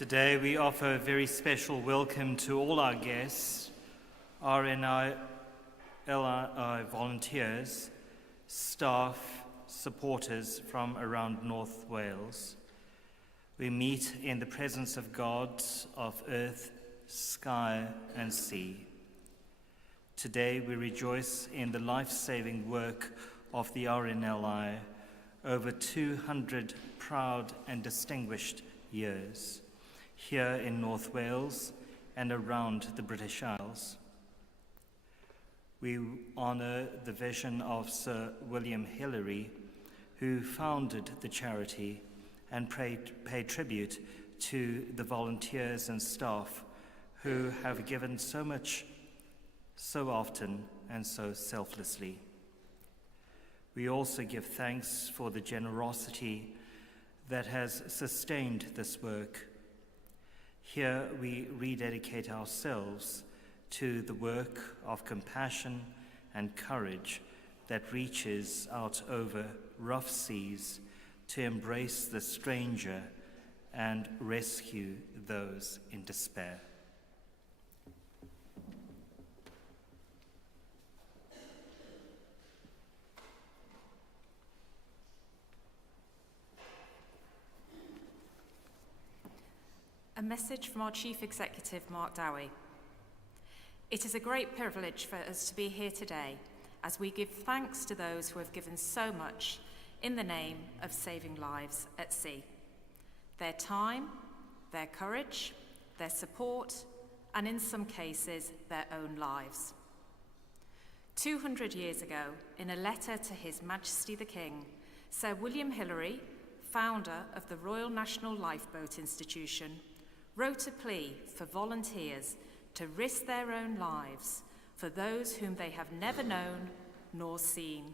Today we offer a very special welcome to all our guests, RNLI volunteers, staff, supporters from around North Wales. We meet in the presence of God of earth, sky and sea. Today we rejoice in the life-saving work of the RNLI over 200 proud and distinguished years here in North Wales and around the British Isles. We honour the vision of Sir William Hillary, who founded the charity, and pay tribute to the volunteers and staff who have given so much, so often, and so selflessly. We also give thanks for the generosity that has sustained this work. Here we rededicate ourselves to the work of compassion and courage that reaches out over rough seas to embrace the stranger and rescue those in despair. A message from our Chief Executive, Mark Dowie. It is a great privilege for us to be here today as we give thanks to those who have given so much in the name of saving lives at sea. Their time, their courage, their support, and in some cases, their own lives. 200 years ago, in a letter to His Majesty the King, Sir William Hillary, founder of the Royal National Lifeboat Institution, wrote a plea for volunteers to risk their own lives for those whom they have never known nor seen.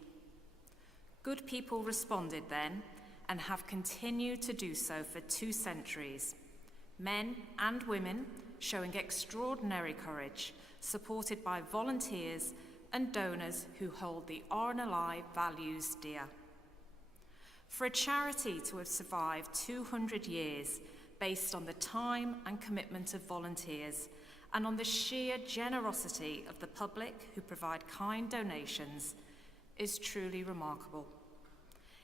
Good people responded then and have continued to do so for 2 centuries. Men and women showing extraordinary courage, supported by volunteers and donors who hold the RNLI values dear. For a charity to have survived 200 years based on the time and commitment of volunteers and on the sheer generosity of the public who provide kind donations is truly remarkable.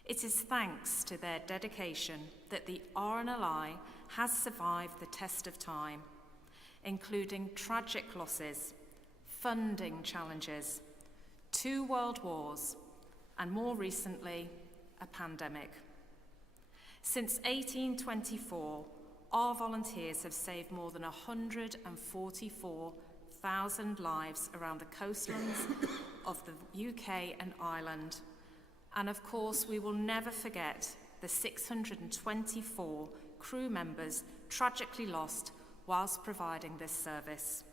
It is thanks to their dedication that the RNLI has survived the test of time, including tragic losses, funding challenges, 2 world wars, and more recently, a pandemic. Since 1824, our volunteers have saved more than 144,000 lives around the coastlands of the UK and Ireland. And of course, we will never forget the 624 crew members tragically lost whilst providing this service.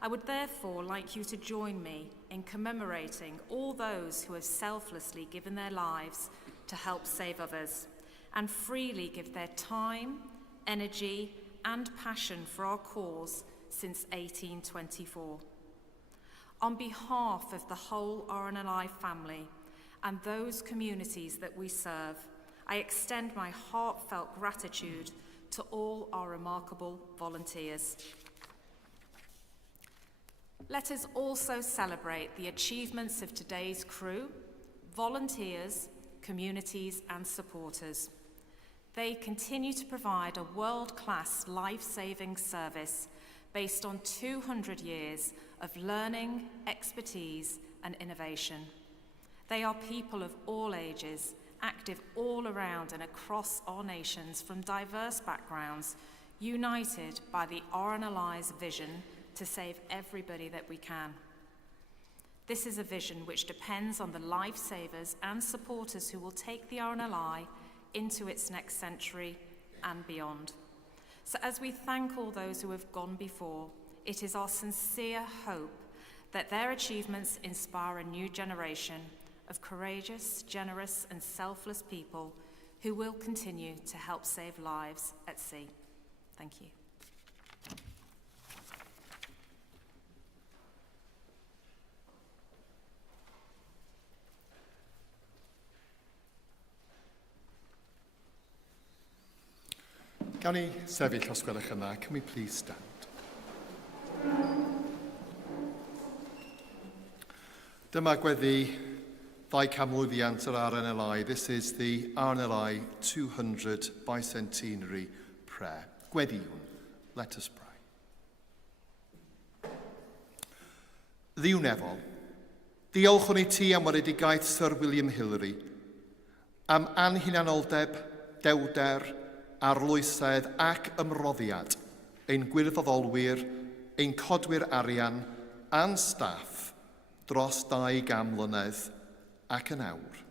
I would therefore like you to join me in commemorating all those who have selflessly given their lives to help save others and freely give their time, energy, and passion for our cause since 1824. On behalf of the whole RNLI family and those communities that we serve, I extend my heartfelt gratitude to all our remarkable volunteers. Let us also celebrate the achievements of today's crew, volunteers, communities, and supporters. They continue to provide a world-class life-saving service based on 200 years of learning, expertise, and innovation. They are people of all ages, active all around and across our nations from diverse backgrounds, united by the RNLI's vision to save everybody that we can. This is a vision which depends on the lifesavers and supporters who will take the RNLI into its next century and beyond. So as we thank all those who have gone before, it is our sincere hope that their achievements inspire a new generation of courageous, generous, and selfless people who will continue to help save lives at sea. Thank you. Gawn ni sefyll os gwelwch yna. Can we please stand? Dyma gweddi 200 mlynedd yr RNLI. This is the RNLI 200 bicentenary prayer. Gweddi hwn. Let us pray. Ddiwnefol, diolchwn i ti am waredigaeth Sir William Hillary, am anhunanoldeb, dewder, arloesedd ac ymroddiad ein gwirfoddolwyr, ein codwyr arian a'n staff dros 200 mlynedd ac yn awr.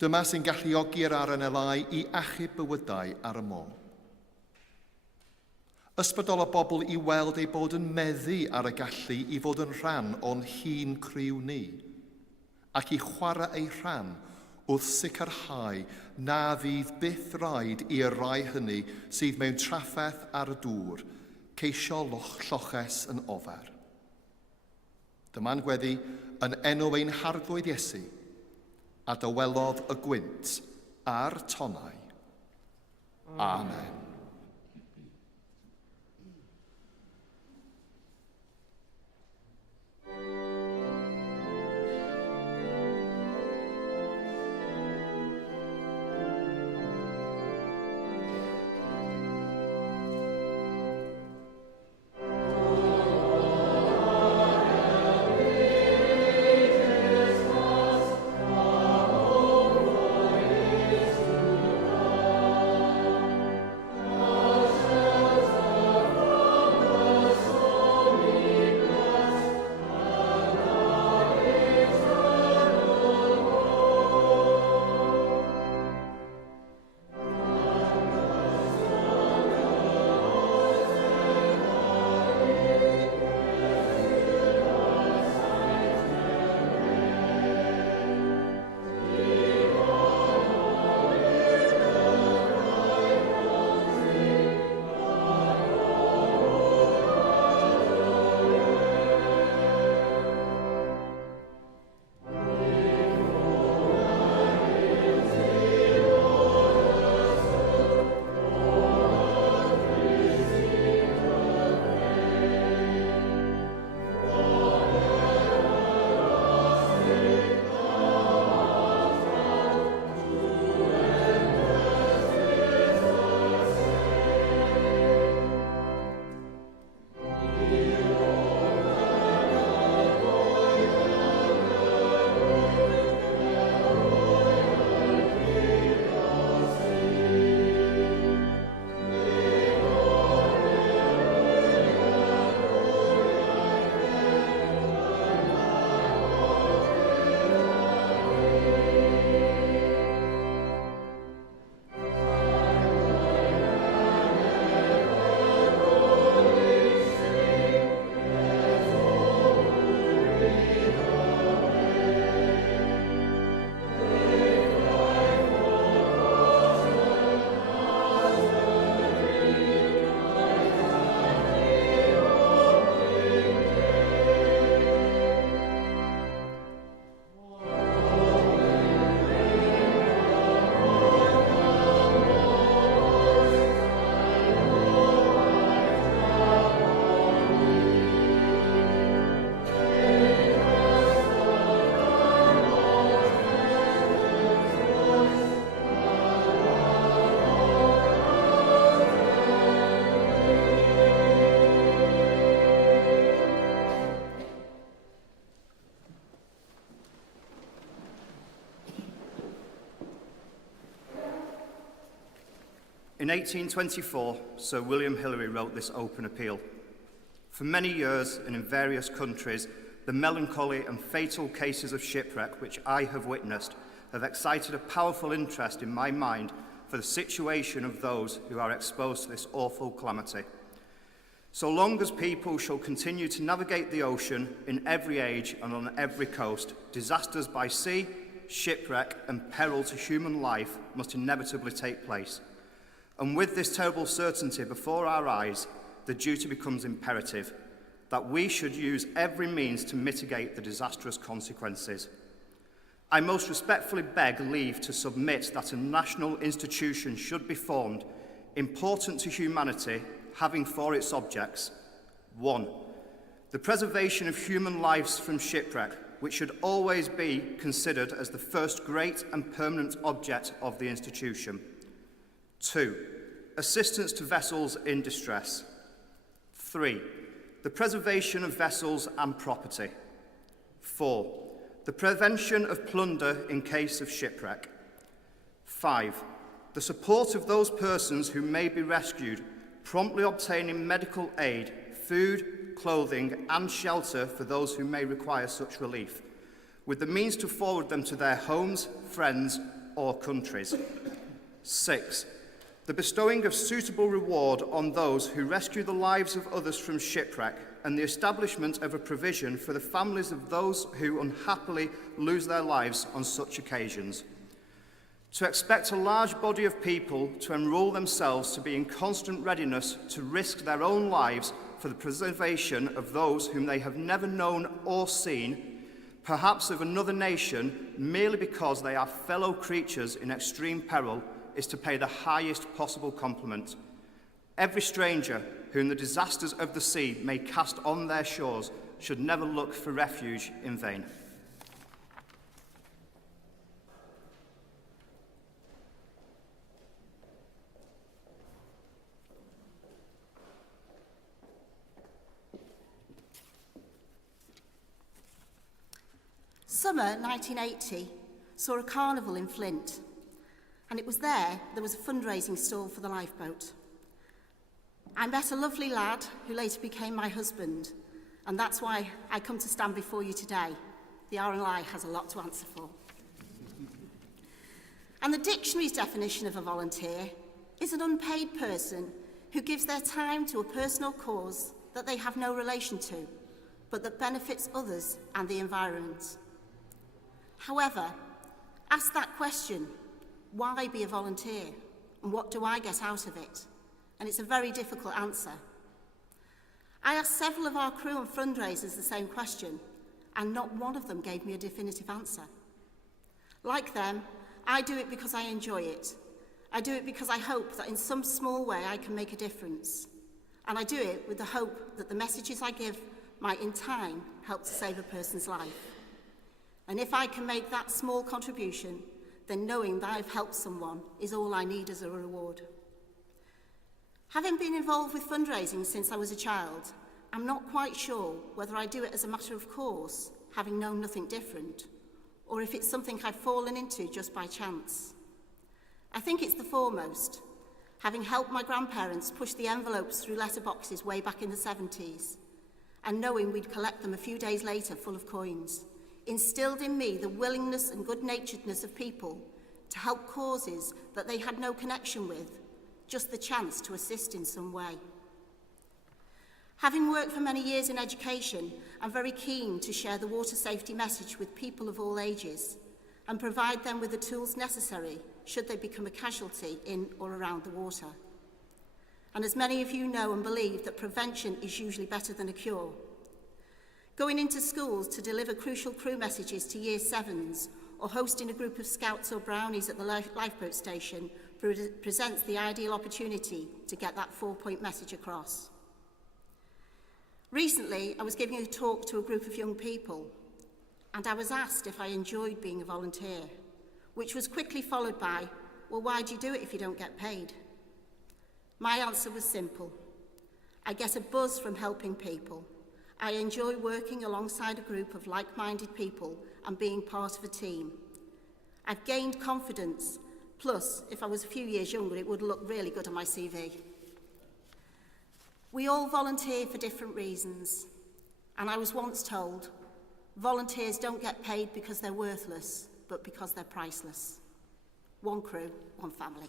Dyma sy'n galluogi'r RNLI i achub bywydau ar y môr. Ysbrydol o bobl i weld ei bod yn meddu ar y gallu i fod yn rhan o'n hun criw ni, ac i chwarae ei rhan wrth sicrhau na fydd byth rhaid i'r rai hynny sydd mewn trafferth ar y dŵr ceisio lloches yn ofer. Dyma'n gweddi yn enw ein harglwydd Iesu, a dywelodd y gwynt a'r tonnau. Amen. In 1824, Sir William Hillary wrote this open appeal. For many years and in various countries, the melancholy and fatal cases of shipwreck which I have witnessed have excited a powerful interest in my mind for the situation of those who are exposed to this awful calamity. So long as people shall continue to navigate the ocean in every age and on every coast, disasters by sea, shipwreck and peril to human life must inevitably take place. And with this terrible certainty before our eyes, the duty becomes imperative that we should use every means to mitigate the disastrous consequences. I most respectfully beg leave to submit that a national institution should be formed important to humanity, having for its objects: 1. The preservation of human lives from shipwreck, which should always be considered as the first great and permanent object of the institution. 2. Assistance to vessels in distress. 3. The preservation of vessels and property. 4. The prevention of plunder in case of shipwreck. 5. The support of those persons who may be rescued, promptly obtaining medical aid, food, clothing and shelter for those who may require such relief, with the means to forward them to their homes, friends or countries. 6. The bestowing of suitable reward on those who rescue the lives of others from shipwreck, and the establishment of a provision for the families of those who unhappily lose their lives on such occasions. To expect a large body of people to enrol themselves to be in constant readiness to risk their own lives for the preservation of those whom they have never known or seen, perhaps of another nation, merely because they are fellow creatures in extreme peril, is to pay the highest possible compliment. Every stranger whom the disasters of the sea may cast on their shores should never look for refuge in vain. Summer 1980 saw a carnival in Flint, and it was there was a fundraising stall for the lifeboat. I met a lovely lad who later became my husband, and that's why I come to stand before you today. The RNLI has a lot to answer for. And the dictionary's definition of a volunteer is an unpaid person who gives their time to a personal cause that they have no relation to, but that benefits others and the environment. However, ask that question, why be a volunteer? And what do I get out of it? And it's a very difficult answer. I asked several of our crew and fundraisers the same question, and not one of them gave me a definitive answer. Like them, I do it because I enjoy it. I do it because I hope that in some small way I can make a difference. And I do it with the hope that the messages I give might in time help to save a person's life. And if I can make that small contribution, then knowing that I've helped someone is all I need as a reward. Having been involved with fundraising since I was a child, I'm not quite sure whether I do it as a matter of course, having known nothing different, or if it's something I've fallen into just by chance. I think it's the foremost, having helped my grandparents push the envelopes through letterboxes way back in the 70s, and knowing we'd collect them a few days later full of coins, instilled in me the willingness and good-naturedness of people to help causes that they had no connection with, just the chance to assist in some way. Having worked for many years in education, I'm very keen to share the water safety message with people of all ages and provide them with the tools necessary should they become a casualty in or around the water. And as many of you know and believe that prevention is usually better than a cure, going into schools to deliver crucial crew messages to Year 7s or hosting a group of scouts or brownies at the lifeboat station presents the ideal opportunity to get that 4-point message across. Recently, I was giving a talk to a group of young people, and I was asked if I enjoyed being a volunteer, which was quickly followed by, well, why do you do it if you don't get paid? My answer was simple. I get a buzz from helping people. I enjoy working alongside a group of like-minded people and being part of a team. I've gained confidence, plus, if I was a few years younger, it would look really good on my CV. We all volunteer for different reasons, and I was once told, volunteers don't get paid because they're worthless, but because they're priceless. One crew, one family.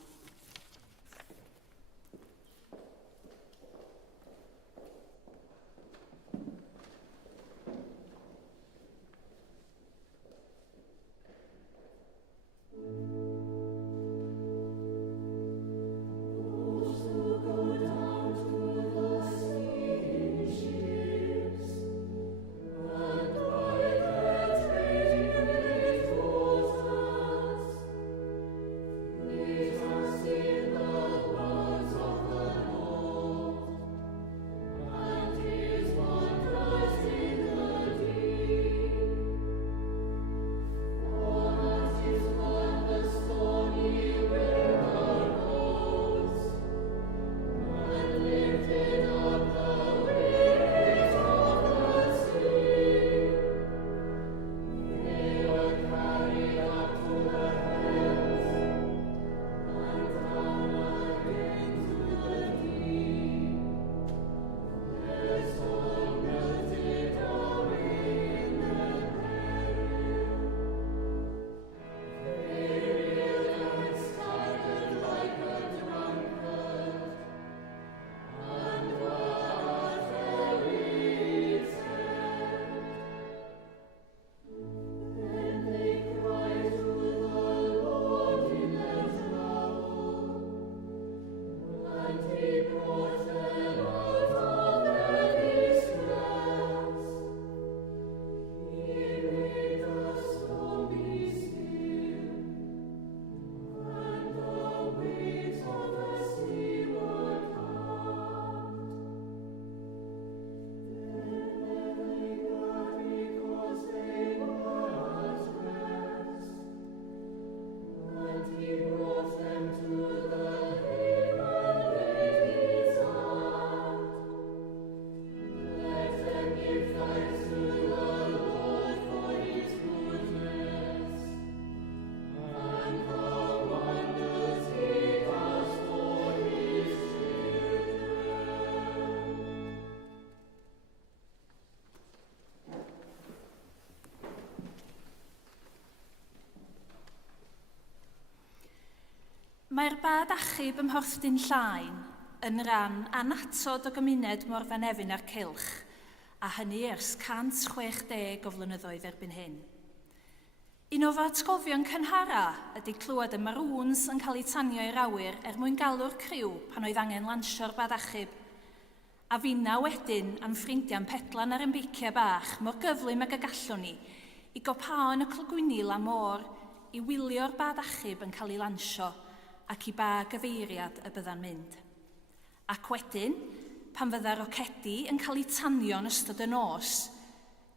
Let us Mae'r bad achub ym Mhorthyn Llaen yn ran anatod o gymuned Morfanefyn a'r Cylch, a hynny ers 160 o flynyddoedd erbyn hyn. Un o fo atgofion cynhara ydy clywed y maroons yn cael eu tanio i'r awyr mwyn galw'r criw pan oedd angen lansio'r bad achub. A finna wedyn am ffrindiau'n pedlan ar ymbeiciau bach mor gyflym ag y gallwn ni i gopao yn y clogwynil am môr i wylio'r bad achub yn cael ei lansio ac i ba gyfeiriad y bydda'n mynd. Ac wedyn, pan fydda'r rocedi yn cael eu tanio yn ystod y nos,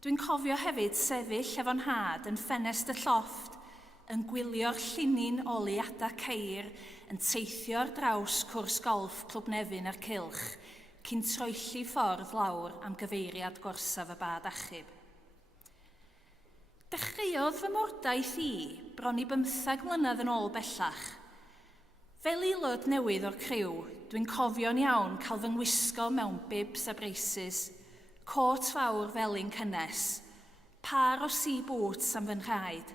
dwi'n cofio hefyd sefyll efo'n nhad yn ffenest y llofft, yn gwylio'r llinyn oliadau ceir yn teithio ar draws cwrs golff Clwb Nefyn a'r Cylch, cyn troelli ffordd lawr am gyfeiriad gorsaf y bad achub. Dechreuodd fy mordaeth i bron i 15 mlynedd yn ôl bellach. Fel aelod newydd o'r criw, dwi'n cofio'n iawn cael fy ngwisgo mewn bibs a braces, cot fawr felyn cynnes, par o sea boots am fy nhraed,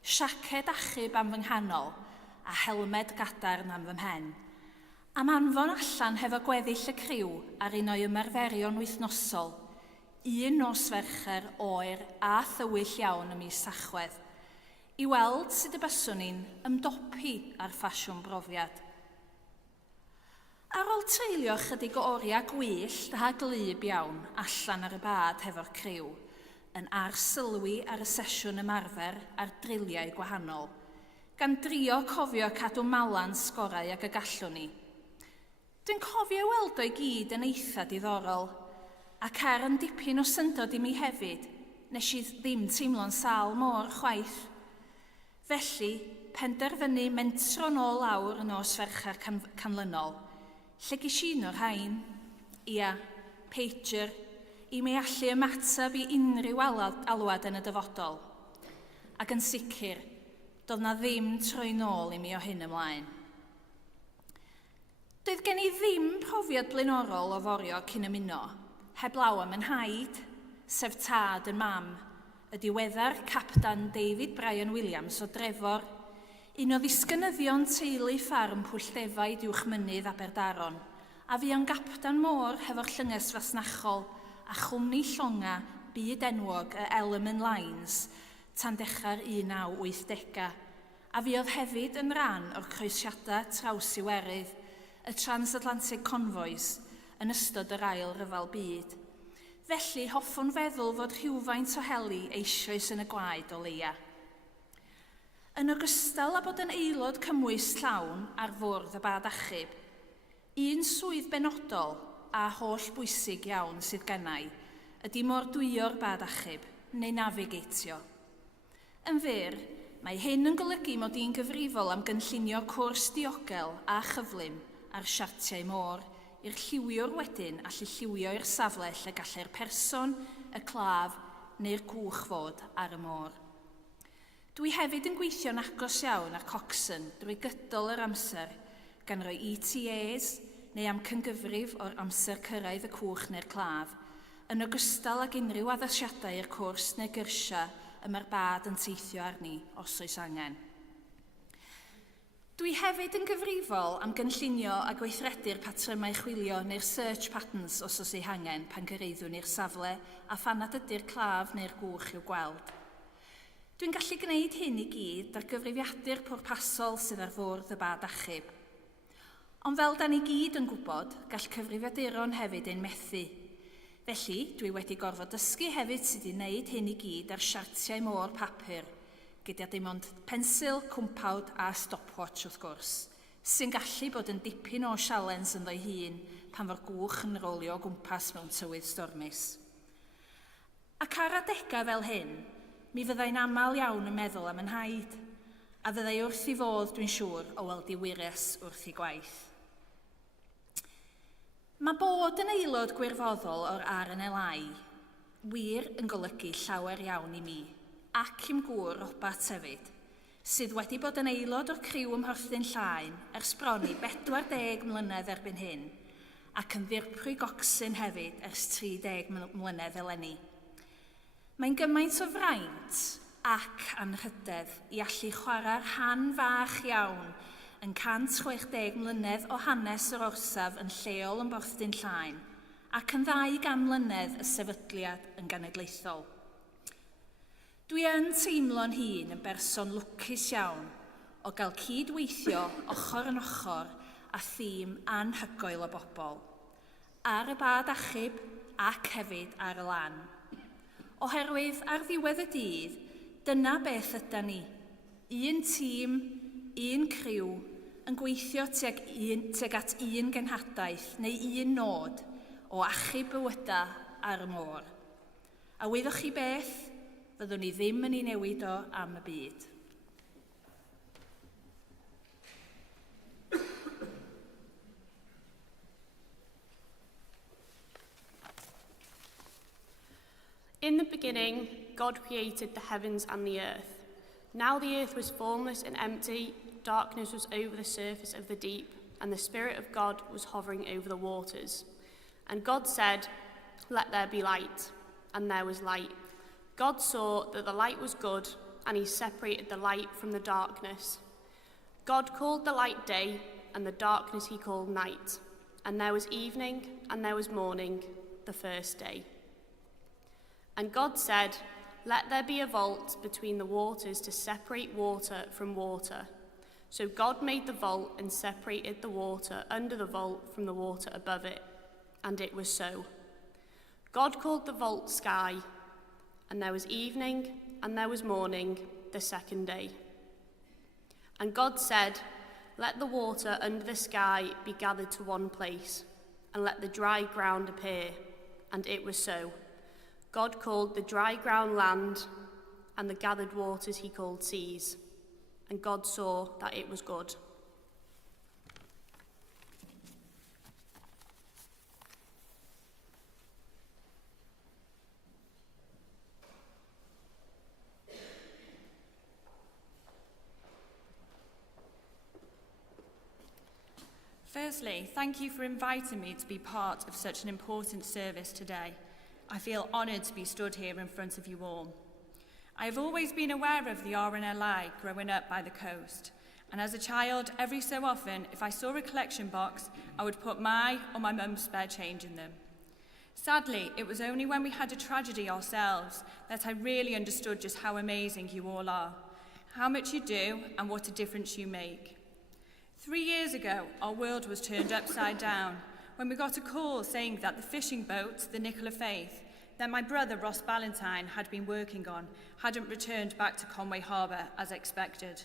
siaced achub am fy nghanol a helmed gadarn am fy mhen. Am anfon allan hefo gweddill y criw ar un o'i ymarferion wythnosol, un nos fercher oer a thywyll iawn ym mis Tachwedd, i weld sut y byswn ni'n ymdopi ar ffasiwn brofiad. Ar ôl treulio chydig o oriau gwyllt a glyb iawn allan ar y bad hefo'r criw, yn arsylwi ar y sesiwn ymarfer a'r driliau gwahanol, gan drio cofio cadw malan sgorau ag y gallwn ni. Dwi'n cofio weld o'i gyd yn eitha diddorol, ac ar yn dipyn o syndod i mi hefyd, nes i ddim teimlo'n sâl môr chwaith. Felly, penderfynu mentro nôl lawr yn nos fercher canlynol, lle ges i un o'r rhain, ia, pager, i mi allu ymateb i unrhyw alwad yn y dyfodol. Ac yn sicr, doedd na ddim troi nôl i mi o hyn ymlaen. Doedd gen i ddim profiad blaenorol o forio cyn ymuno, heblaw am yn nhaid, sef tad yn mam, y diweddar Capdan David Brian Williams o Drefor, un o ddisgynyddion teulu ffarm Pwlldefaid uwch mynydd Aberdaron, a fu o'n gapdan môr hefo'r llynges fasnachol a chwmni llonga byd enwog y Element Lines tan dechrau'r 1980, a fu oedd hefyd yn rhan o'r croesiadau traws Iwerydd, y Transatlantic Convoys, yn ystod yr ail ryfel byd. Felly, hoffwn feddwl fod rhywfaint o heli eisoes yn y gwaed o leia. Yn ogystal â bod yn aelod cymwys llawn ar fwrdd y bad achub, un swydd benodol a holl bwysig iawn sydd gennai ydy mordwyo'r bad achub neu navigatio. Yn fyr, mae hyn yn golygu mod i'n gyfrifol am gynllunio cwrs diogel a chyflym ar siartiau môr, i'r lliwiwr wedyn allu lliwio i'r safle lle gallai'r person, y claf neu'r gwch fod ar y môr. Dwi hefyd yn gweithio'n agos iawn ar cocsyn drwy gydol yr amser, gan roi ETAs neu am cyngyfrif o'r amser cyrraedd y cwch neu'r claf, yn ogystal ag unrhyw addasiadau i'r cwrs neu gyrsia y mae'r bad yn teithio arni os oes angen. Dwi hefyd yn gyfrifol am gynllunio a gweithredu'r patrymau chwilio neu'r search patterns os oes ei hangen pan gyrraeddwn i'r safle a phan nad ydy'r claf neu'r gwch i'w gweld. Dwi'n gallu gwneud hyn i gyd ar gyfrifiadur pwrpasol sydd ar fwrdd y bad achub. Ond fel da ni gyd yn gwybod, gall cyfrifiaduron hefyd ein methu. Felly, dwi wedi gorfod dysgu hefyd sydd i wneud hyn i gyd ar siartiau môr papur, gyda dim ond pensil, cwmpawd a stopwatch wrth gwrs, sy'n gallu bod yn dipyn o sialens yn ddoi hun pan fo'r gwch yn rolio o gwmpas mewn tywydd stormus. Ac ar adegau fel hyn, mi fyddai'n aml iawn yn meddwl am yn nhaid, a fyddai wrth i fodd dwi'n siŵr o weld i wires wrth i gwaith. Mae bod yn aelod gwirfoddol o'r RNLI wir yn golygu llawer iawn i mi, ac i'm gŵr Robert hefyd, sydd wedi bod yn aelod o'r criw ym Mhorthyn Llaen ers bron i 40 mlynedd erbyn hyn, ac yn ddirprwy gocsyn hefyd ers 30 mlynedd eleni. Mae'n gymaint o fraint ac anrhydedd i allu chwarae'r rhan fach iawn yn 160 mlynedd o hanes yr orsaf yn lleol yn Borthyn Llaen, ac yn 200 mlynedd y sefydliad yn genedlaethol. Dwi yn teimlo'n hun yn berson lwcus iawn o gael cydweithio ochr yn ochr a thîm anhygoel o bobl, ar y bad achub ac hefyd ar y lan. Oherwydd ar ddiwedd y dydd, dyna beth yda ni. Un tîm, un criw, yn gweithio tuag at un genhadaeth neu un nod o achub bywyda ar y môr. A wyddwch chi beth, fyddwn ni ddim yn ei newid o am y byd. In the beginning, God created the heavens and the earth. Now the earth was formless and empty, darkness was over the surface of the deep, and the Spirit of God was hovering over the waters. And God said, "Let there be light," and there was light. God saw that the light was good, and he separated the light from the darkness. God called the light day, and the darkness he called night. And there was evening, and there was morning, the first day. And God said, "Let there be a vault between the waters to separate water from water." So God made the vault and separated the water under the vault from the water above it. And it was so. God called the vault sky. And there was evening, and there was morning, the second day. And God said, "Let the water under the sky be gathered to one place, and let the dry ground appear." And it was so. God called the dry ground land, and the gathered waters he called seas. And God saw that it was good. Firstly, thank you for inviting me to be part of such an important service today. I feel honoured to be stood here in front of you all. I have always been aware of the RNLI growing up by the coast, and as a child, every so often, if I saw a collection box, I would put my or my mum's spare change in them. Sadly, it was only when we had a tragedy ourselves that I really understood just how amazing you all are, how much you do, and what a difference you make. 3 years ago, our world was turned upside down when we got a call saying that the fishing boat, the Nickel of Faith, that my brother Ross Ballantyne had been working on, hadn't returned back to Conway Harbour as expected.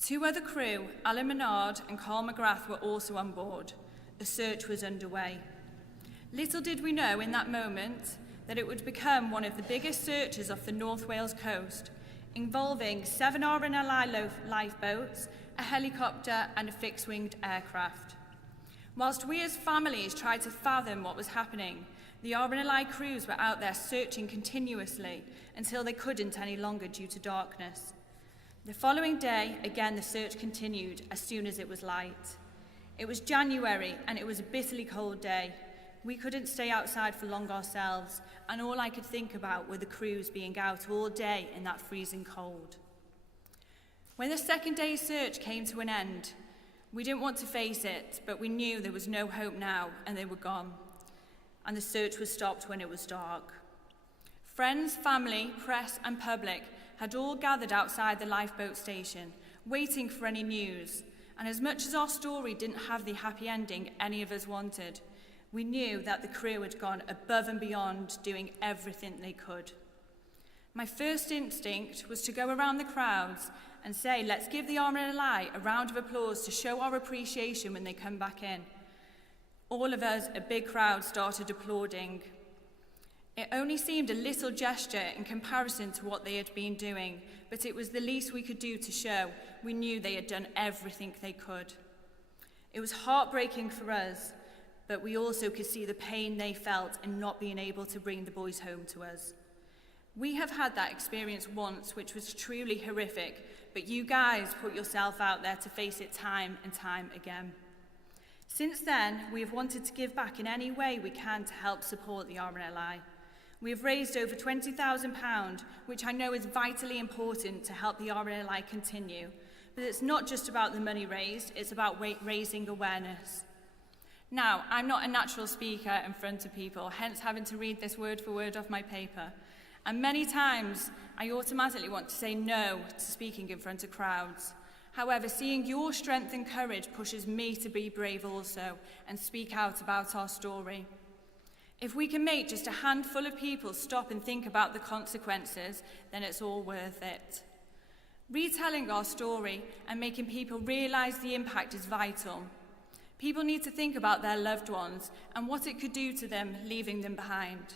2 other crew, Alan Menard and Carl McGrath, were also on board. The search was underway. Little did we know in that moment that it would become one of the biggest searches off the North Wales coast, involving 7 RNLI lifeboats, a helicopter and a fixed-winged aircraft. Whilst we as families tried to fathom what was happening, the RNLI crews were out there searching continuously until they couldn't any longer due to darkness. The following day, again the search continued as soon as it was light. It was January and it was a bitterly cold day. We couldn't stay outside for long ourselves, and all I could think about were the crews being out all day in that freezing cold. When the second day's search came to an end, we didn't want to face it, but we knew there was no hope now and they were gone. And the search was stopped when it was dark. Friends, family, press and public had all gathered outside the lifeboat station, waiting for any news. And as much as our story didn't have the happy ending any of us wanted, we knew that the crew had gone above and beyond, doing everything they could. My first instinct was to go around the crowds and say, let's give the RNLI a round of applause to show our appreciation when they come back in. All of us, a big crowd, started applauding. It only seemed a little gesture in comparison to what they had been doing, but it was the least we could do to show we knew they had done everything they could. It was heartbreaking for us, but we also could see the pain they felt in not being able to bring the boys home to us. We have had that experience once, which was truly horrific, but you guys put yourself out there to face it time and time again. Since then, we have wanted to give back in any way we can to help support the RNLI. We have raised over £20,000, which I know is vitally important to help the RNLI continue, But it's not just about the money raised, it's about raising awareness. Now, I'm not a natural speaker in front of people, hence having to read this word for word off my paper. And many times, I automatically want to say no to speaking in front of crowds. However, seeing your strength and courage pushes me to be brave also and speak out about our story. If we can make just a handful of people stop and think about the consequences, then it's all worth it. Retelling our story and making people realise the impact is vital. People need to think about their loved ones and what it could do to them leaving them behind.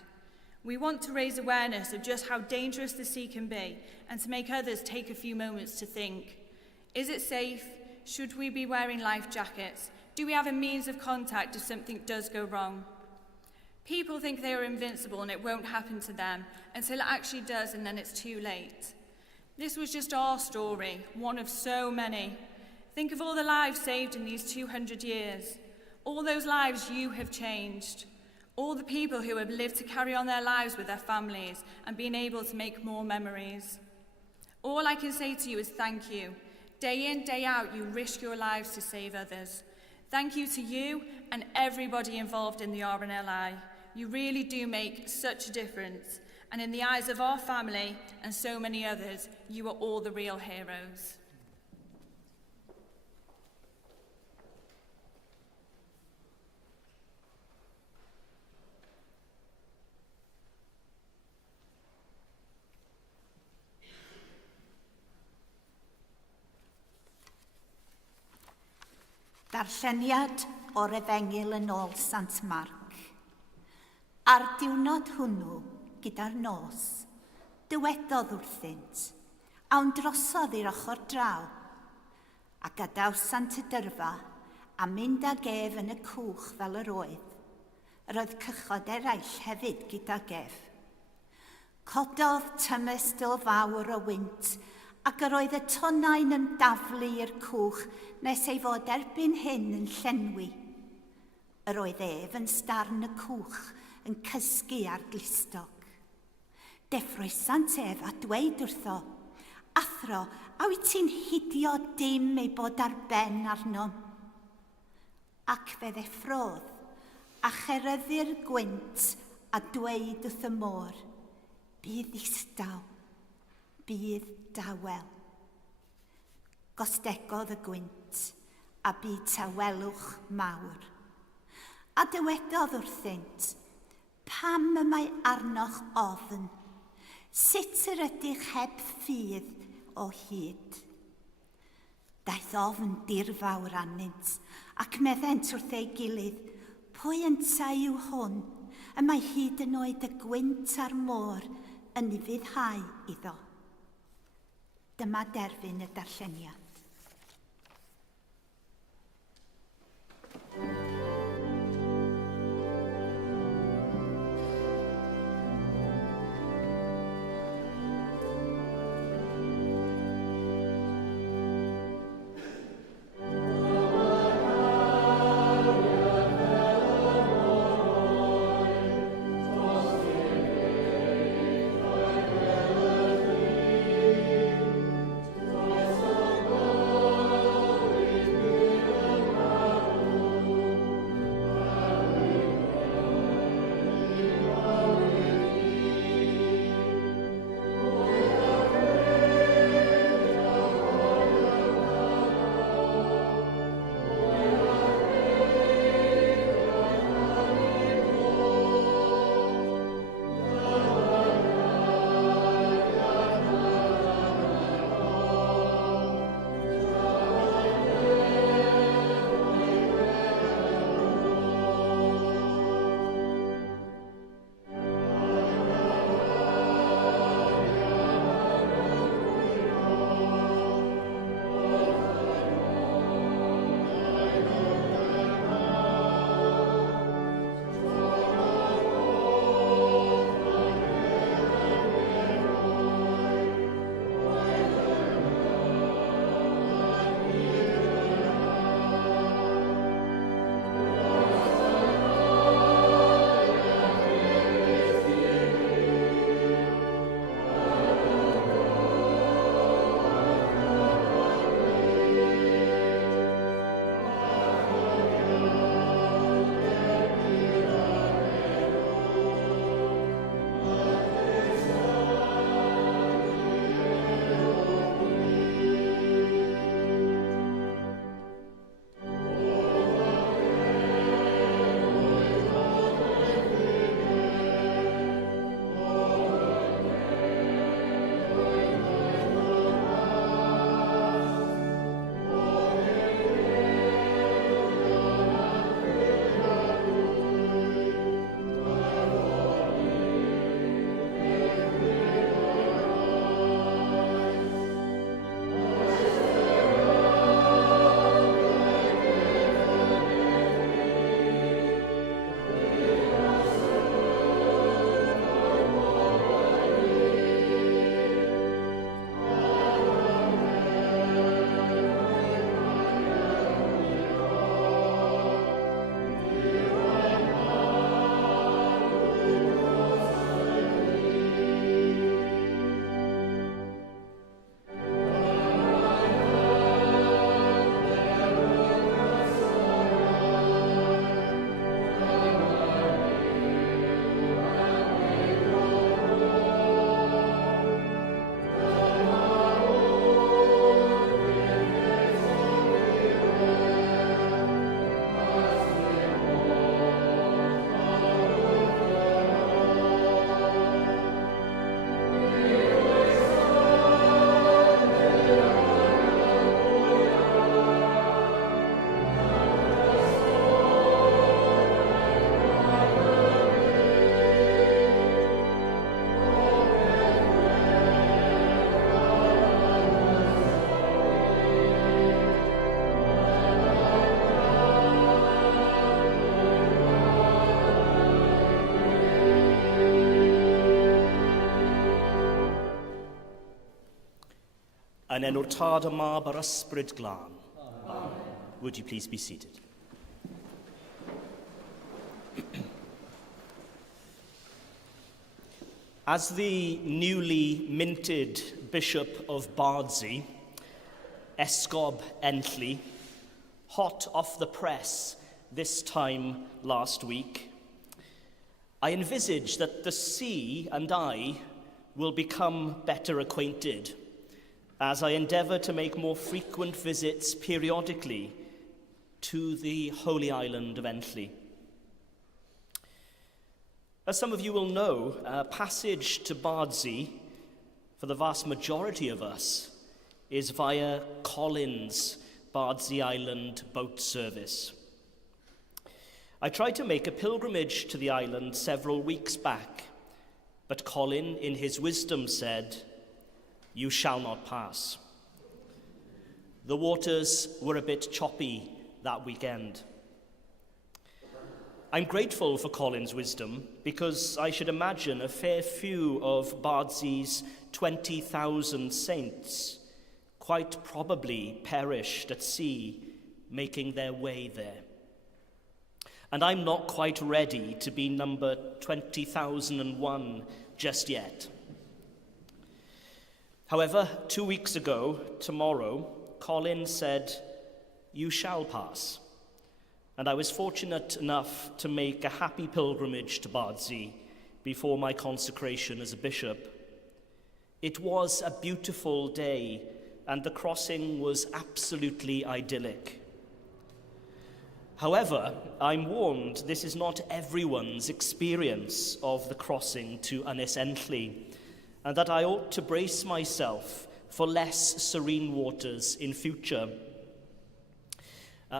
We want to raise awareness of just how dangerous the sea can be and to make others take a few moments to think. Is it safe? Should we be wearing life jackets? Do we have a means of contact if something does go wrong? People think they are invincible and it won't happen to them until it actually does, and then it's too late. This was just our story, one of so many. Think of all the lives saved in these 200 years. All those lives you have changed. All the people who have lived to carry on their lives with their families and been able to make more memories. All I can say to you is thank you. Day in, day out, you risk your lives to save others. Thank you to you and everybody involved in the RNLI. You really do make such a difference. And in the eyes of our family and so many others, you are all the real heroes. Darlleniad o'r Efengil yn ôl Sant Marc. Ar diwrnod hwnnw, gyda'r nos, dywedodd wrthynt, awn drosodd i'r ochr draw, a gadaw Sant y Dyrfa a mynd ag ef yn y cwch fel yr oedd. Yr oedd cychod eraill hefyd gyda gef. Cododd tymestl fawr o wynt, ac yr oedd y tonnau'n yn daflu i'r cwch nes ei fod erbyn hyn yn llenwi. Yr oedd ef yn starn y cwch yn cysgu ar glistog. Deffroesant ef a dweud wrtho, athro, a wyt ti'n hidio dim ei bod ar ben arno? Ac fe ddeffrodd, a cheryddu'r gwynt a dweud wrth y môr, bydd ddistaw, bydd dawel. Gostegodd y gwynt a byd tawelwch mawr. A dywedodd wrthynt, pam y mae arnoch ofn? Sut yr ydych heb ffydd o hyd? Daeth ofn dirfawr arnynt ac meddent wrth ei gilydd, pwy ynta yw hwn? Y mae hyd yn oed y gwynt a'r môr yn ei fyddhau iddo. Dyma derfyn y darlleniad. Amen. yn enw'r tad y mab a'r ysbryd glân. Amen. Would you please be seated? As the newly minted Bishop of Bardsey, Esgob Entley, hot off the press this time last week, I envisage that the sea and I will become better acquainted as I endeavour to make more frequent visits periodically to the holy island of Entley. As some of you will know, passage to Bardsey, for the vast majority of us, is via Collins Bardsey Island boat service. I tried to make a pilgrimage to the island several weeks back, but Colin, in his wisdom, said, "You shall not pass." The waters were a bit choppy that weekend. I'm grateful for Colin's wisdom because I should imagine a fair few of Bardsey's 20,000 saints quite probably perished at sea making their way there. And I'm not quite ready to be number 20,001 just yet. However, 2 weeks ago, tomorrow, Colin said, "You shall pass." And I was fortunate enough to make a happy pilgrimage to Bardsey before my consecration as a bishop. It was a beautiful day, and the crossing was absolutely idyllic. However, I'm warned this is not everyone's experience of the crossing to Ynys Entley, and that I ought to brace myself for less serene waters in future.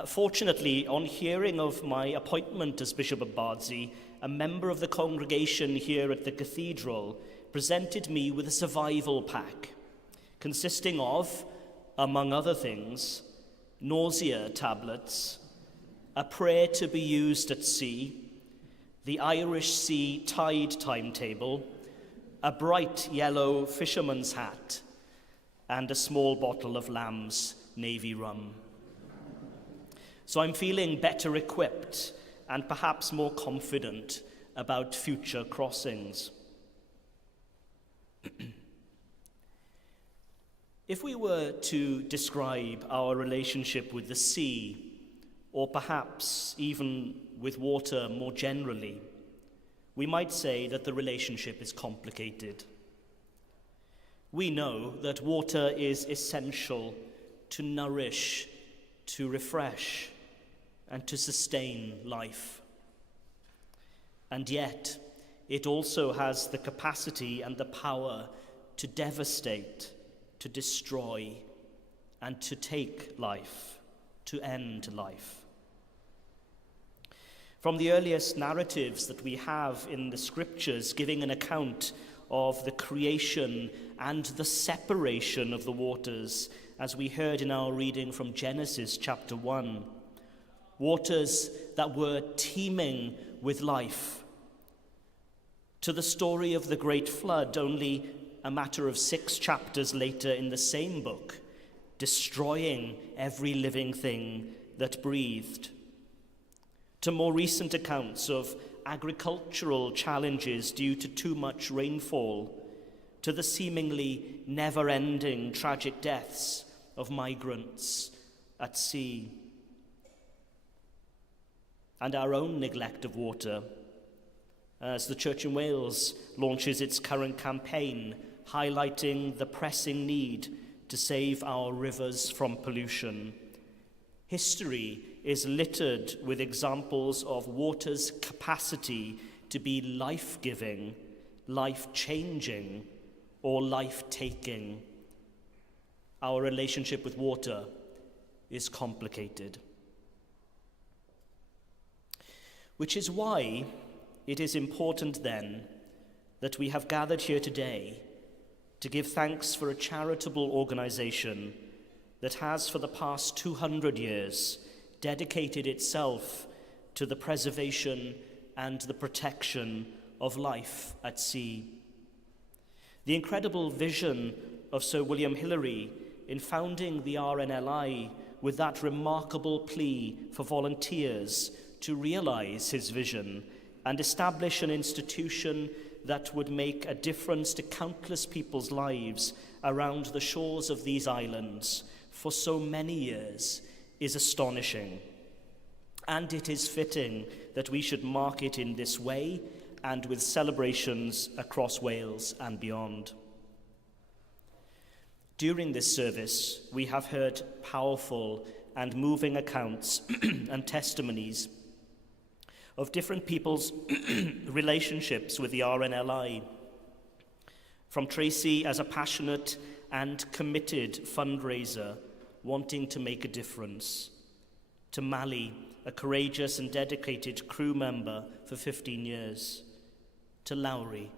Fortunately, on hearing of my appointment as Bishop of Bardsey, a member of the congregation here at the cathedral presented me with a survival pack consisting of, among other things, nausea tablets, a prayer to be used at sea, the Irish Sea tide timetable, a bright yellow fisherman's hat, and a small bottle of Lamb's Navy rum. So I'm feeling better equipped and perhaps more confident about future crossings. If we were to describe our relationship with the sea, or perhaps even with water more generally, we might say that the relationship is complicated. We know that water is essential to nourish, to refresh, and to sustain life. And yet, it also has the capacity and the power to devastate, to destroy, and to take life, to end life. From the earliest narratives that we have in the scriptures giving an account of the creation and the separation of the waters, as we heard in our reading from Genesis chapter 1, waters that were teeming with life, to the story of the great flood, only a matter of 6 chapters later in the same book, destroying every living thing that breathed, to more recent accounts of agricultural challenges due to too much rainfall, to the seemingly never-ending tragic deaths of migrants at sea, and our own neglect of water, as the Church in Wales launches its current campaign highlighting the pressing need to save our rivers from pollution. History is littered with examples of water's capacity to be life-giving, life-changing, or life-taking. Our relationship with water is complicated. Which is why it is important then that we have gathered here today to give thanks for a charitable organization that has for the past 200 years dedicated itself to the preservation and the protection of life at sea. The incredible vision of Sir William Hillary in founding the RNLI with that remarkable plea for volunteers to realise his vision and establish an institution that would make a difference to countless people's lives around the shores of these islands for so many years is astonishing. And it is fitting that we should mark it in this way and with celebrations across Wales and beyond. During this service, we have heard powerful and moving accounts and testimonies of different people's relationships with the RNLI. From Tracy as a passionate and committed fundraiser wanting to make a difference, to Mally, a courageous and dedicated crew member for 15 years, to Lowry,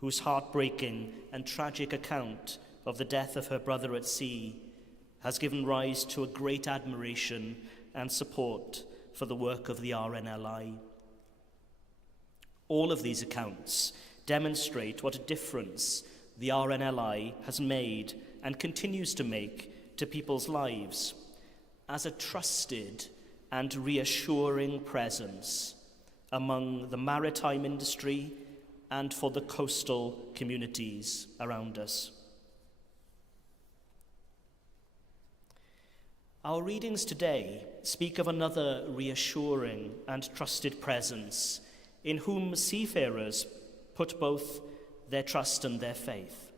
whose heartbreaking and tragic account of the death of her brother at sea has given rise to a great admiration and support for the work of the RNLI. All of these accounts demonstrate what a difference the RNLI has made and continues to make to people's lives as a trusted and reassuring presence among the maritime industry and for the coastal communities around us. Our readings today speak of another reassuring and trusted presence in whom seafarers put both their trust and their faith,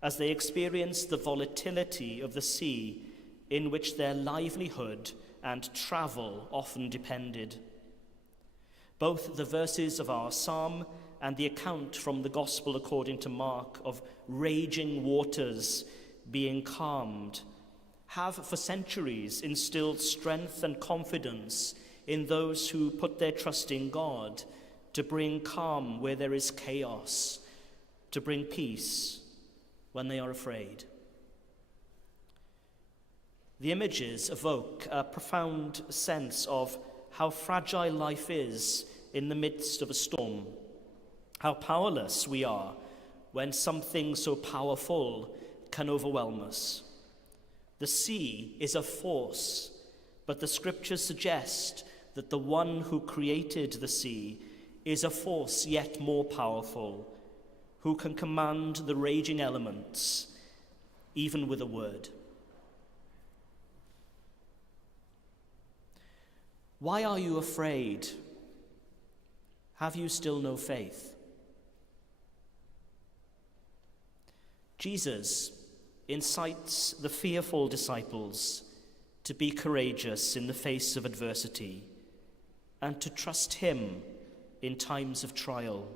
as they experience the volatility of the sea in which their livelihood and travel often depended. Both the verses of our psalm and the account from the Gospel according to Mark of raging waters being calmed have for centuries instilled strength and confidence in those who put their trust in God to bring calm where there is chaos, to bring peace when they are afraid. The images evoke a profound sense of how fragile life is in the midst of a storm, how powerless we are when something so powerful can overwhelm us. The sea is a force, but the scriptures suggest that the one who created the sea is a force yet more powerful, who can command the raging elements, even with a word. Why are you afraid? Have you still no faith? Jesus incites the fearful disciples to be courageous in the face of adversity and to trust him in times of trial,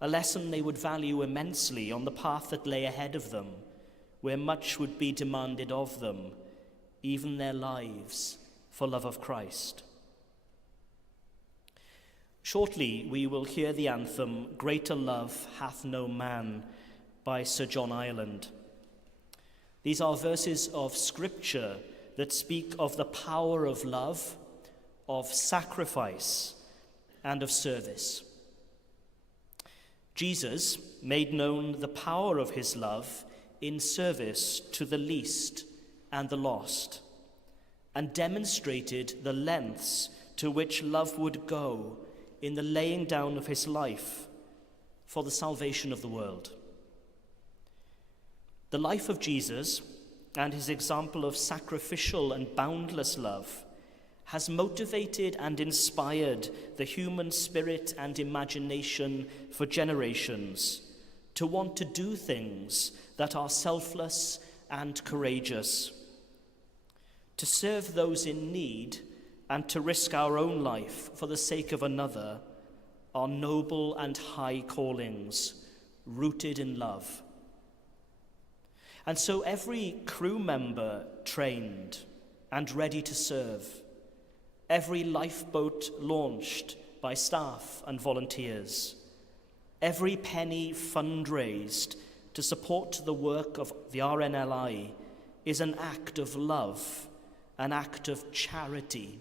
a lesson they would value immensely on the path that lay ahead of them, where much would be demanded of them, even their lives, for love of Christ. Shortly, we will hear the anthem, "Greater Love Hath No Man," by Sir John Ireland. These are verses of Scripture that speak of the power of love, of sacrifice, and of service. Jesus made known the power of his love in service to the least and the lost, and demonstrated the lengths to which love would go in the laying down of his life for the salvation of the world. The life of Jesus and his example of sacrificial and boundless love has motivated and inspired the human spirit and imagination for generations to want to do things that are selfless and courageous, to serve those in need and to risk our own life for the sake of another are noble and high callings rooted in love. And so every crew member trained and ready to serve, every lifeboat launched by staff and volunteers, every penny fundraised to support the work of the RNLI is an act of love, an act of charity.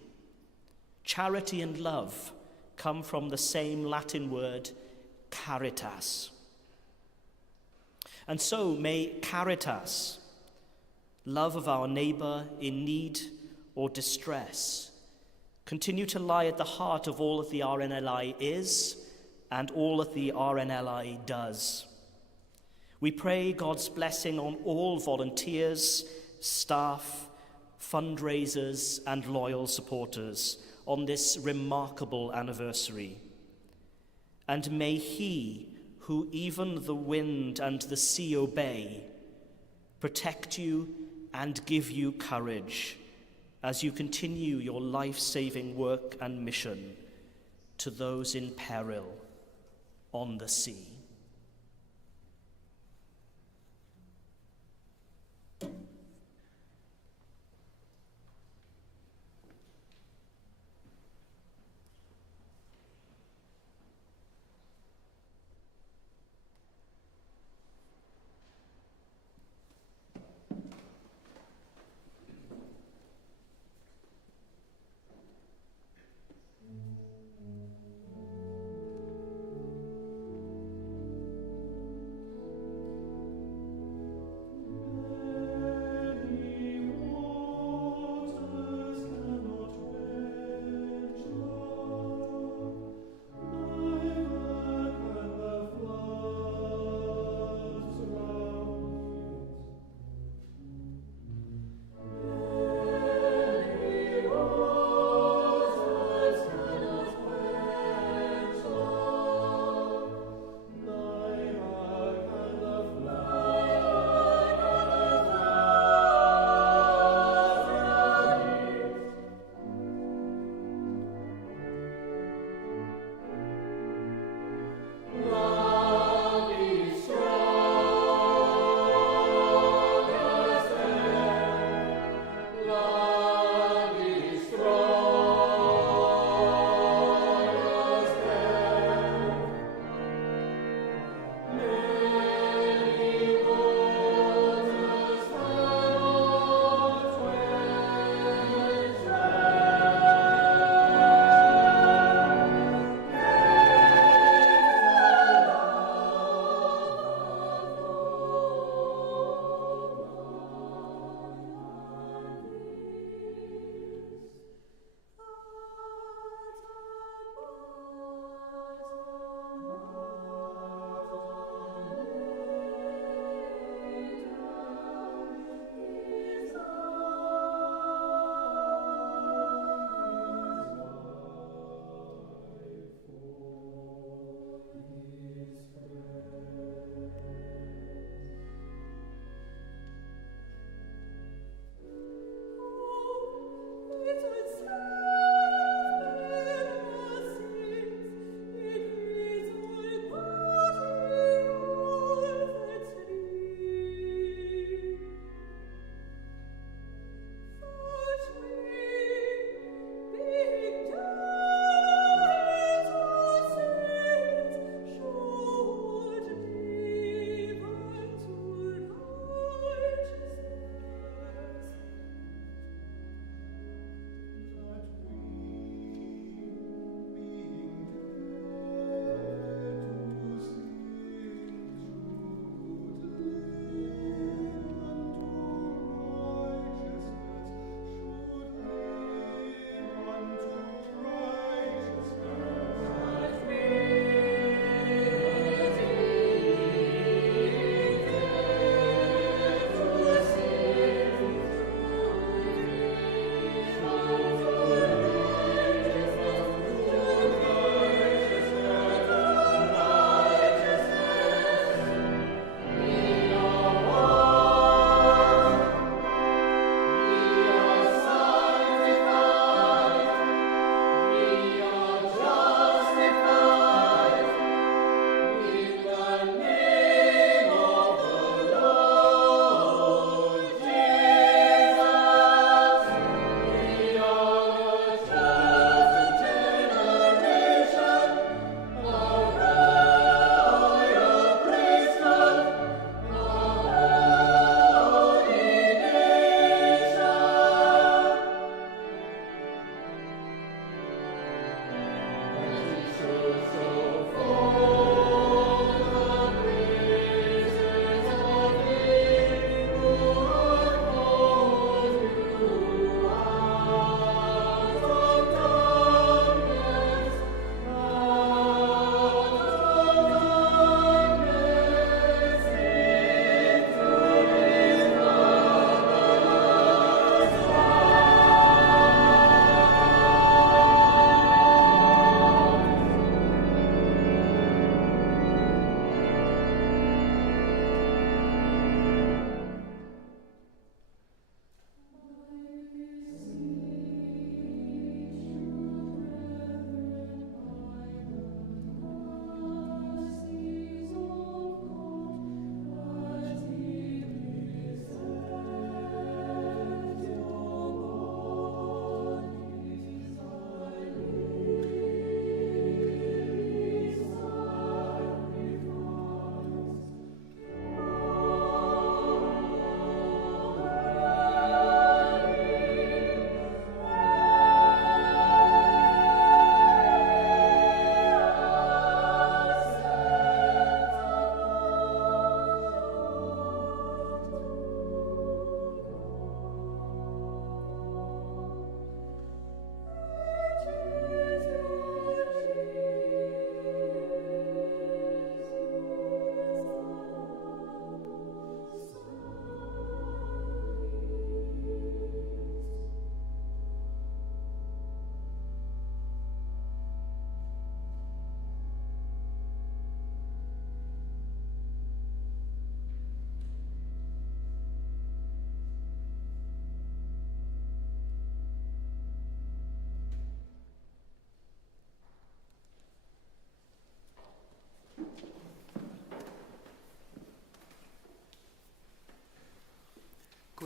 Charity and love come from the same Latin word, caritas. And so may caritas, love of our neighbour in need or distress, continue to lie at the heart of all that the RNLI is and all that the RNLI does. We pray God's blessing on all volunteers, staff, fundraisers and loyal supporters on this remarkable anniversary. And may He, who even the wind and the sea obey, protect you and give you courage as you continue your life-saving work and mission to those in peril on the sea.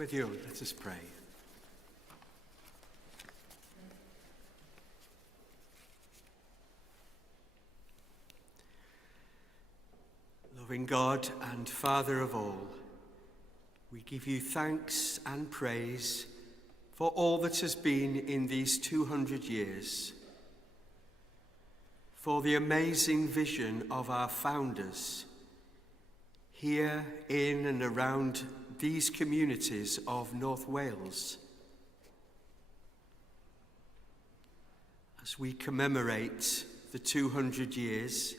with you, let us pray. Loving God and Father of all, we give you thanks and praise for all that has been in these 200 years, for the amazing vision of our founders here in and around these communities of North Wales. As we commemorate the 200 years,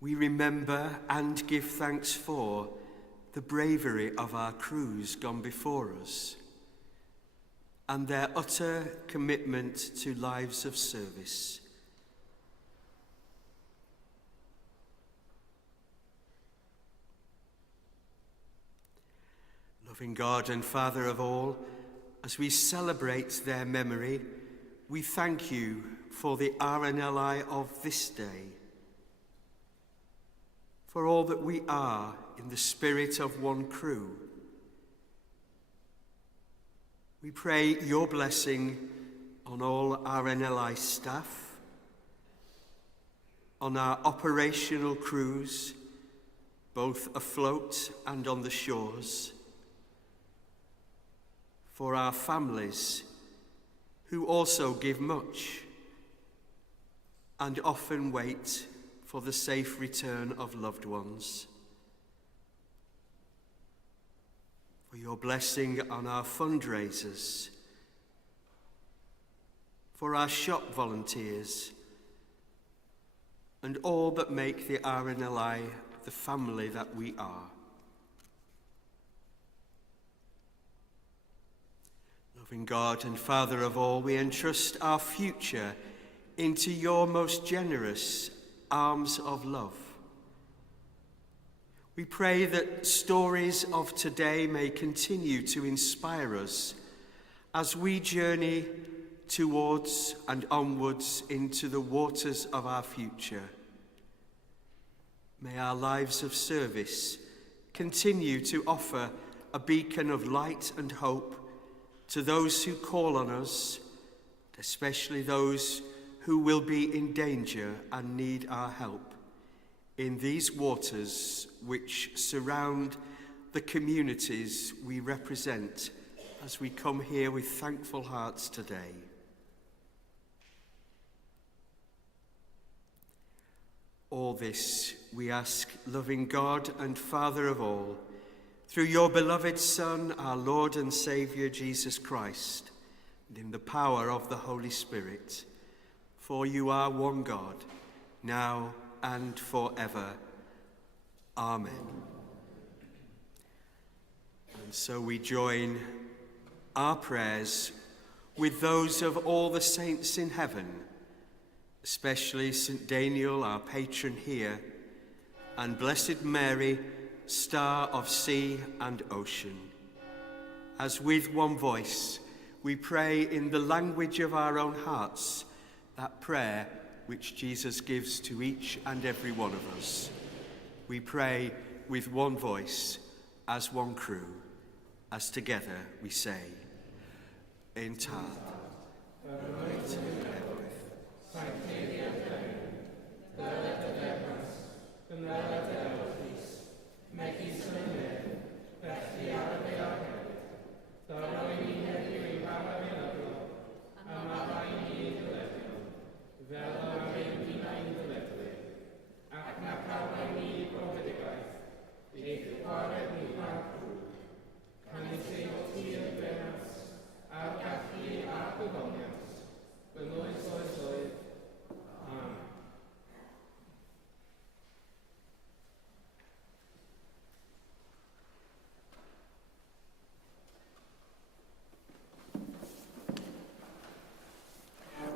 we remember and give thanks for the bravery of our crews gone before us and their utter commitment to lives of service. Loving God and Father of all, as we celebrate their memory, we thank you for the RNLI of this day, for all that we are in the spirit of one crew. We pray your blessing on all RNLI staff, on our operational crews, both afloat and on the shores, for our families who also give much and often wait for the safe return of loved ones, for your blessing on our fundraisers, for our shop volunteers, and all that make the RNLI the family that we are. Loving God and Father of all, we entrust our future into your most generous arms of love. We pray that stories of today may continue to inspire us as we journey towards and onwards into the waters of our future. May our lives of service continue to offer a beacon of light and hope to those who call on us, especially those who will be in danger and need our help in these waters which surround the communities we represent as we come here with thankful hearts today. All this we ask, loving God and Father of all, through your beloved Son, our Lord and Saviour, Jesus Christ, and in the power of the Holy Spirit. For you are one God, now and forever. Amen. And so we join our prayers with those of all the saints in heaven, especially St. Daniel, our patron here, and Blessed Mary, Star of sea and ocean. As with one voice we pray in the language of our own hearts, that prayer which Jesus gives to each and every one of us. We pray with one voice, as one crew, as together we say, In Tad,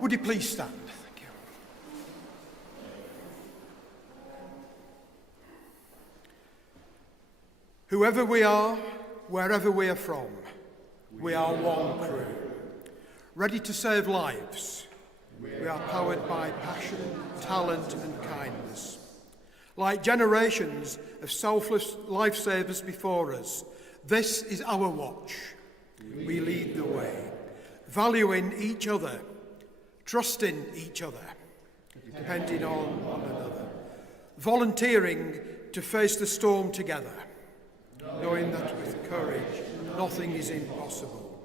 Would you please stand? Thank you. Whoever we are, wherever we are from, we are one crew. Ready to save lives. We are powered by passion, talent and kindness. Like generations of selfless lifesavers before us, This is our watch. We lead the way, valuing each other, trusting each other, depending on one another, volunteering to face the storm together, knowing that with courage nothing is impossible.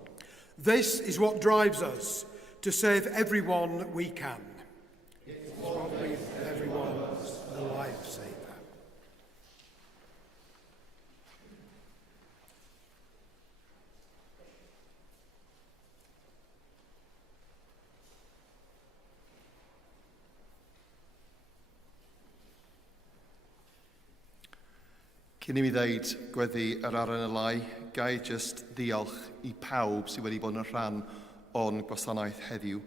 This is what drives us to save everyone we can. It's what makes everyone a lifesaver. Cyn i mi ddeud gweddi yr RNLI, gai jyst ddiolch i pawb sydd wedi bod yn rhan o'n gwasanaeth heddiw.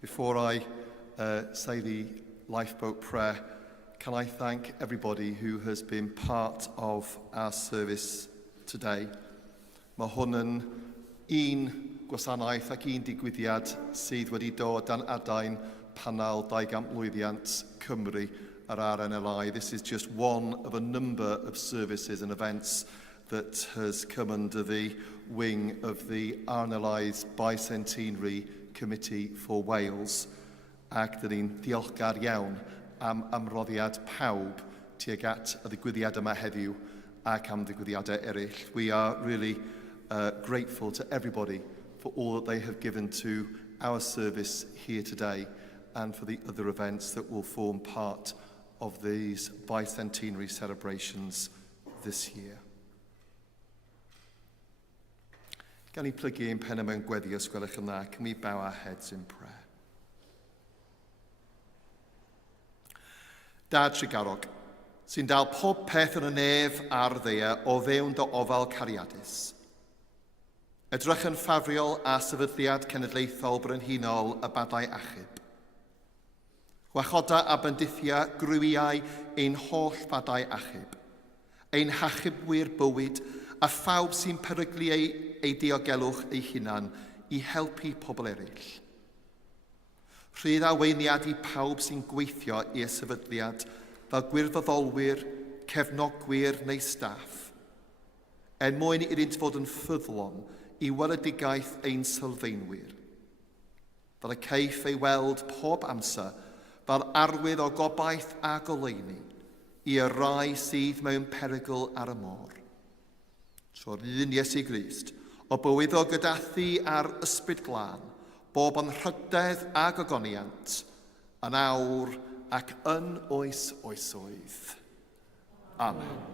Before I say the lifeboat prayer, can I thank everybody who has been part of our service today. Mae hwn yn un gwasanaeth ac un digwyddiad sydd wedi dod dan adain panel 200 lwyddiant Cymru ar RNLI. This is just one of a number of services and events that has come under the wing of the RNLI's Bicentenary Committee for Wales. Ac dyn ni'n diolchgar iawn am ymroddiad pawb tuag at y ddigwyddiad yma heddiw ac am ddigwyddiadau eraill. We are really grateful to everybody for all that they have given to our service here today and for the other events that will form part of these bicentenary celebrations this year. Gan I plygu ein pen mewn gweddi os gwelwch yn dda, can we bow our heads in prayer? Dad Tregarog, sy'n dal pob peth yn y nef a'r ddeia o fewn dy ofal cariadus. Edrych yn ffafriol a sefydliad cenedlaethol brenhinol y badau achub. Gwachoda a bendithia grwiau ein holl badau achub, ein hachubwyr bywyd a phawb sy'n peryglu ei diogelwch ei hunan i helpu pobl eraill. Rhydd a weiniad i pawb sy'n gweithio i'r sefydliad fel gwirfoddolwyr, cefnogwyr neu staff, mwyn iddynt fod yn ffyddlon i weledigaeth ein sylfaenwyr. Fel y ceiff ei weld pob amser fel arwydd o gobaith a goleuni i y rai sydd mewn perygl ar y môr. Tro'r un Iesu Grist, o bywyd o gydathu ar ysbryd glân, bob yn rhydedd a gogoniant, yn awr ac yn oes oesoedd. Amen.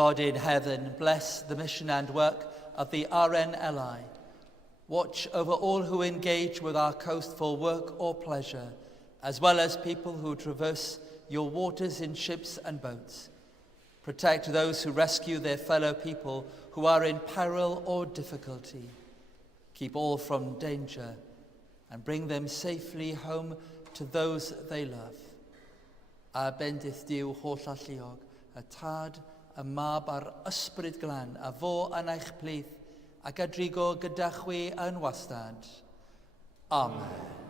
God in heaven, bless the mission and work of the RNLI. Watch over all who engage with our coast for work or pleasure, as well as people who traverse your waters in ships and boats. Protect those who rescue their fellow people who are in peril or difficulty. Keep all from danger and bring them safely home to those they love. A bendith Duw holl alluog, y tad, y mab a'r ysbryd glan, a fo yn eich plith, ac a drigo gyda chwi yn wastad. Amen.